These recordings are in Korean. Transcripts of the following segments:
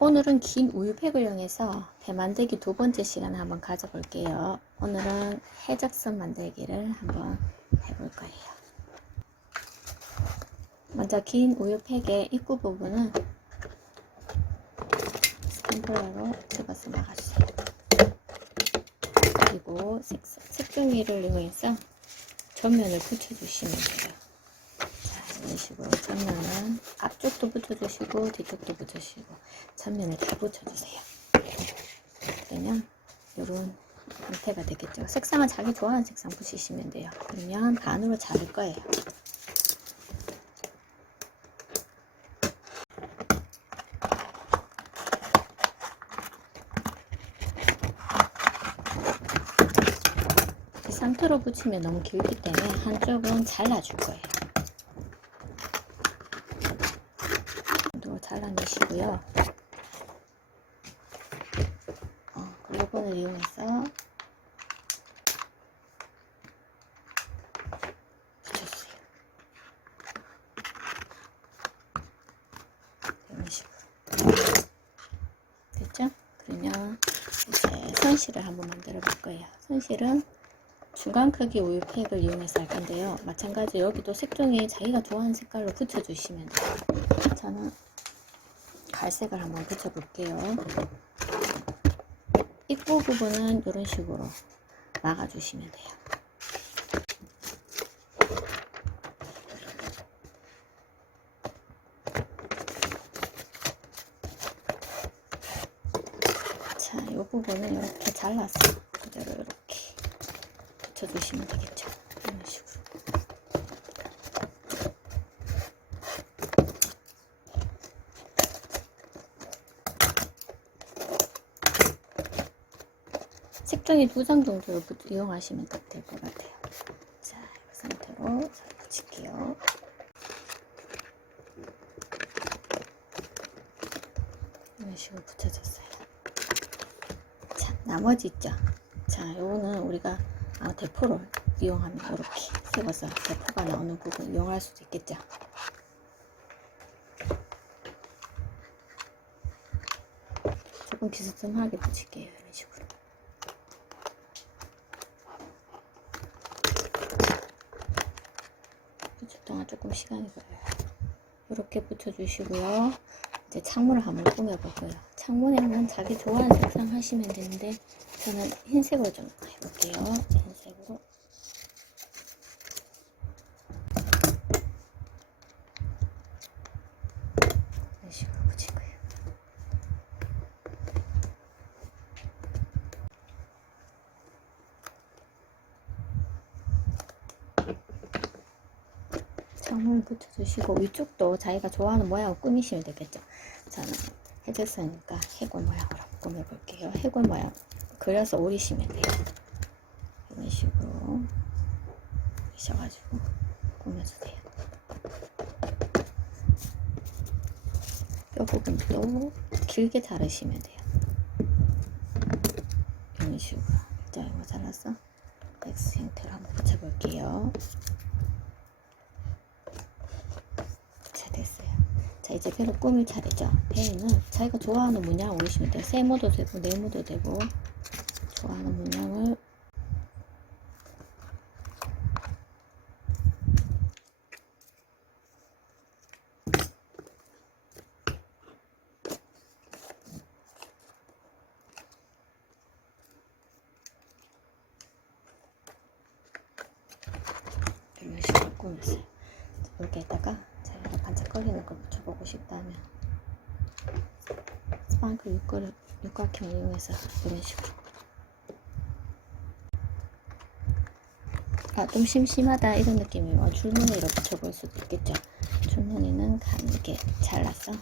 오늘은 긴 우유팩을 이용해서 배 만들기 두 번째 시간을 한번 가져볼게요. 오늘은 해적선 만들기를 한번 해볼 거예요. 먼저 긴 우유팩의 입구 부분은 스탬플러로 집어서 막아주세요. 그리고 색, 색종이를 이용해서 전면을 붙여주시면 돼요. 식으로 전면은 앞쪽도 붙여주시고 뒤쪽도 붙여주시고 전면을 다 붙여주세요. 그러면 이런 형태가 되겠죠. 색상은 자기 좋아하는 색상 붙이시면 돼요. 그러면 반으로 자를 거예요. 이 상태로 붙이면 너무 길기 때문에 한쪽은 잘라줄 거예요. 또 잘라내시고요. 어, 글루건을 이용해서. 이런 식으로. 됐죠? 그러면 이제 선실을 한번 만들어 볼 거예요. 선실은 중간 크기 우유 팩을 이용해서 할 건데요. 마찬가지 여기도 색종이 자기가 좋아하는 색깔로 붙여주시면 돼요. 저는 갈색을 한번 붙여볼게요. 입구 부분은 이런 식으로 막아주시면 돼요. 자, 이 부분은 이렇게 잘라서 그대로 이렇게 붙여주시면 되겠죠. 이런 식으로. 색종이 두장 정도를 붙- 이용하시면 딱 될 것 같아요. 자, 이 상태로 잘 붙일게요. 이런 식으로 붙여줬어요. 자, 나머지 있죠? 자, 요거는 우리가 아, 대포를 이용하면 이렇게 세워서 대포가 나오는 부분 이용할 수도 있겠죠? 조금 비스듬하게 붙일게요. 이런 식으로. 붙일 동안 조금 시간이 걸려요. 이렇게 붙여주시고요. 이제 창문을 한번 꾸며볼게요. 창문에는 자기 좋아하는 색상 하시면 되는데 저는 흰색으로 좀 해볼게요. 흰색으로. 이런 식으로 붙일 거예요. 창문을 붙여주시고 위쪽도 자기가 좋아하는 모양을 꾸미시면 되겠죠. 저는 해적선이니까 해골 모양으로 꾸며볼게요. 해골 모양 그려서 오리시면 돼요. 이런 식으로 오리셔가지고 꾸며주세요. 뼈 부분도 길게 자르시면 돼요. 이런 식으로 자 이거 잘라서 X 형태로 한번 붙여볼게요. 자 됐어요. 자 이제 배를 꾸밀 차례죠. 배에는 자기가 좋아하는 문양을 올리시면 돼요. 세모도 되고 네모도 되고 좋아하는 문양을 이런 식으로 꾸몄어요. 여기에다가 반짝거리는 걸 붙여보고 싶다면 스판크 육각, 육각형을 이용해서 이런 식으로. 아, 좀 심심하다 이런 느낌이면 줄무늬로 붙여볼 수도 있겠죠. 줄무늬는 가늘게 잘라서.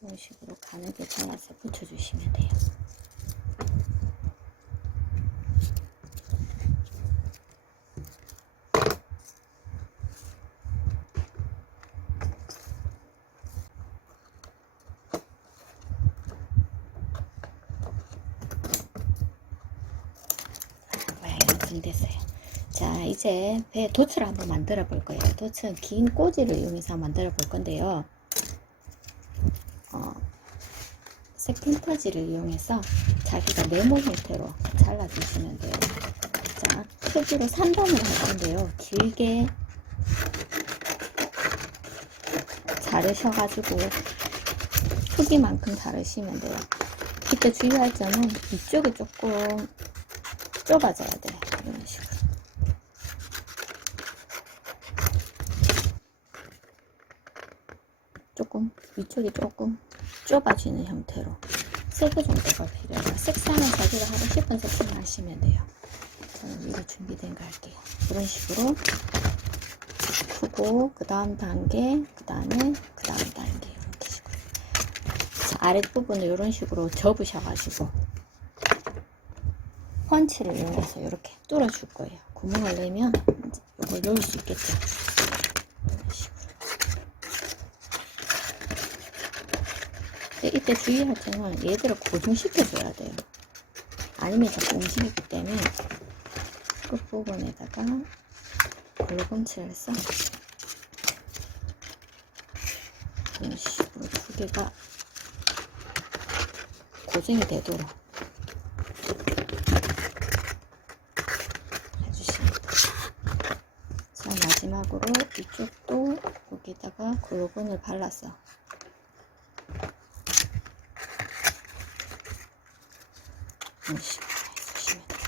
이런 식으로 가늘게 잘라서 붙여주시면 돼요 모양이 완성됐어요. 자, 이제 배 도트를 한번 만들어 볼 거예요. 도트는 긴 꼬지를 이용해서 만들어 볼 건데요. 어, 세컨터지를 이용해서 자기가 네모 형태로 잘라주시면 돼요. 자, 크기로 3단으로 할 건데요. 길게 자르셔가지고 크기만큼 자르시면 돼요. 이때 주의할 점은 이쪽이 조금 좁아져야 돼요. 이런 식으로. 조금 위쪽이 조금 좁아지는 형태로 세개 정도가 필요해요. 색상은 자기가 하고 싶은 색상을 하시면 돼요. 저는 위로 준비된 거 할게요. 이런 식으로 크고 그 다음 단계 그 다음에 그 다음 단계 이렇게 식으로 자, 아랫부분을 이런 식으로 접으셔가지고 펀치를 이용해서 이렇게 뚫어줄 거예요. 구멍을 내면 이걸 넣을 수 있겠죠. 이때 주의할 점은 얘들을 고정시켜줘야 돼요. 아니면 자꾸 움직이기 때문에 끝부분에다가 골금치를 해서 이런 식으로 두 개가 고정이 되도록 해주시면 돼요. 자, 마지막으로 이쪽도 여기다가 식으로 해주시면 돼요.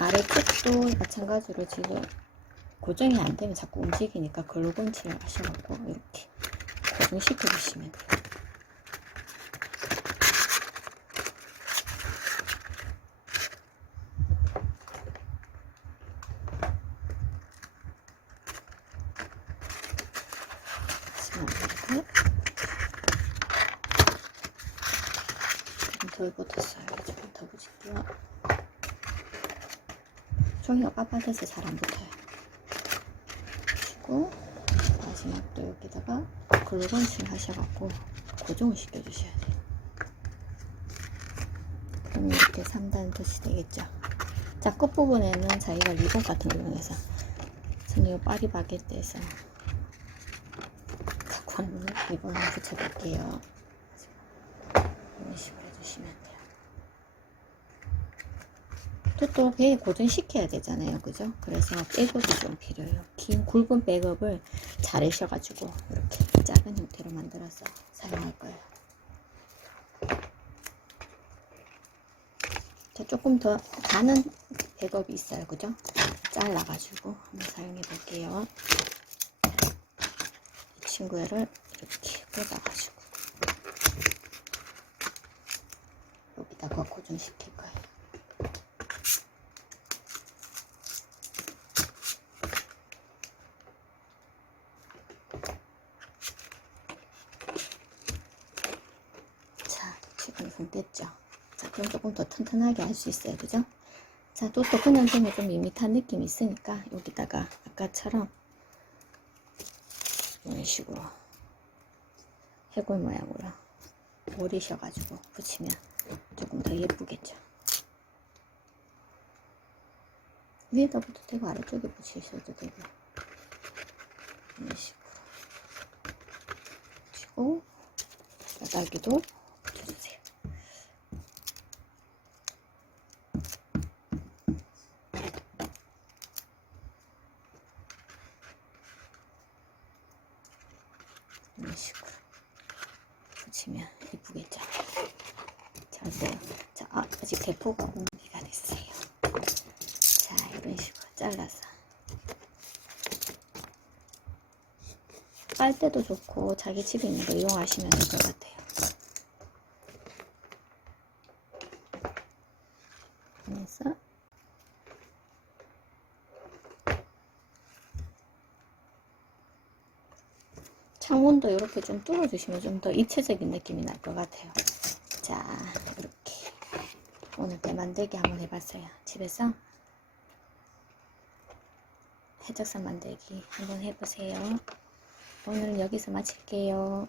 아래쪽도 마찬가지로 지금 고정이 안 되면 자꾸 움직이니까 글루건칠을 하셔갖고 이렇게 고정시켜 주시면 돼요. 마지막으로 덜 붙었어요. 조금 더 붙일게요. 종이가 빳빳해서 잘 안 붙어요. 그리고 마지막도 여기다가 글루건실 하셔갖고 고정을 시켜주셔야 돼요. 그럼 이렇게 3단 덧이 되겠죠. 자, 끝부분에는 자기가 리본 같은 걸 이용해서 저는 이 파리바게트에서 왔는 리본을 붙여볼게요. 이런 식으로 해주시면 돼요. 배에 고정시켜야 되잖아요. 그죠? 그래서 백업이 좀 필요해요. 긴 굵은 백업을 자르셔가지고 이렇게 작은 형태로 만들어서 사용할 거예요. 자, 조금 더 가는 백업이 있어요. 그죠? 잘라가지고 한번 사용해 볼게요. 이 친구를 이렇게 꽂아가지고 여기다가 고정 시킬 거예요. 자, 지금 손 뗐죠? 자, 그럼 조금 더 튼튼하게 할 수 있어요. 그죠? 자, 또, 또 그냥 되면 좀 밋밋한 느낌이 있으니까 여기다가 아까처럼 이런 식으로 해골 모양으로 오리셔가지고 붙이면 조금 더 예쁘겠죠. 위에다 붙도 되고 아래쪽에 붙이셔도 되고 이런 식으로 붙이고 바닥에도 붙여주세요. 이런 식으로 붙이면 이쁘겠죠. 자, 어때요? 자, 아, 아직 대포가 준비가 됐어요. 자, 이런 식으로 잘라서 빨대도 좋고 자기 집에 있는 거 이용하시면 될 것 같아요. 그래서 창문도 이렇게 좀 뚫어주시면 좀 더 입체적인 느낌이 날 것 같아요. 자, 이렇게 오늘 때 만들기 한번 해봤어요. 집에서 해적선 만들기 한번 해보세요. 오늘은 여기서 마칠게요.